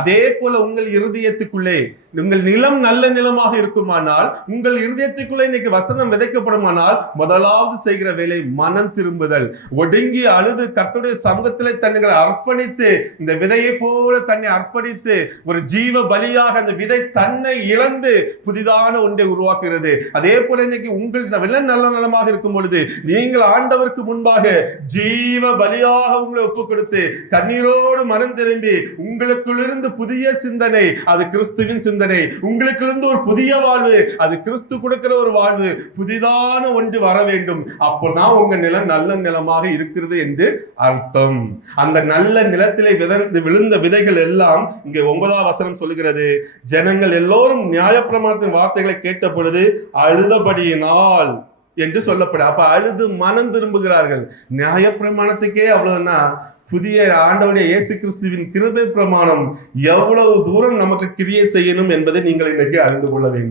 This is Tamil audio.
அதே போல உங்கள் இருதயத்துக்குள்ளே உங்கள் நிலம் நல்ல நிலமாக இருக்குமானால், உங்கள் இருதயத்துக்குள்ளே இன்னைக்கு வசனம் விதைக்கப்படுமானால், முதலாவது செய்கிற வேலை மனம் திரும்புதல். ஒடுங்கி அழுது கர்த்தருடைய சமூகத்திலே தன்னை அர்ப்பணித்து, இந்த விதையை போல தன்னை அர்ப்பணித்து ஒரு ஜீவ பலியாக அந்த விதை தன்னை இழந்து புதிதான ஒன்றை உருவாக்குகிறது. அதே போல இன்னைக்கு உங்கள் நல்ல நலமாக இருக்கும் பொழுது நீங்கள் ஆண்டவருக்கு முன்பாக ஜீவ பலியாக உங்களை ஒப்புக் கொடுத்து கண்ணீரோடு மனம் திரும்பி உங்களுக்குள்ளிருந்து புதிய சிந்தனை, அது கிறிஸ்துவின் சிந்தனை, உங்களுக்கிருந்து ஒரு புதிய வாழ்வு, அது கிறிஸ்து கொடுக்கிற ஒரு வாழ்வு, புதிதான ஒன்று வர வேண்டும். அப்போதான் உங்க நிலம் நல்ல நிலமாக இருக்கிறது என்று அர்த்தம். அந்த நல்ல நிலத்திலே விழுந்த விதைகள் எல்லாம் இங்கே 9ஆம் வசனம் சொல்லுகிறது, ஜனங்கள் எல்லோரும் நியாயப்பிரமாணத்தின் வார்த்தைகளை கேட்ட பொழுது அழுதபடியினால் என்று சொல்லப்படும். அப்ப அழுது மனம் திரும்புகிறார்கள். நியாயப்பிரமாணத்துக்கே அவ்வளவுன்னா புதிய ஆண்டவருடைய இயேசு கிறிஸ்துவின் கிருபை பிரமாணம் எவ்வளவு தூரம் நமக்கு கிரியை செய்யணும் என்பதை நீங்கள் இன்றைக்கு அறிந்து கொள்ள வேண்டும்.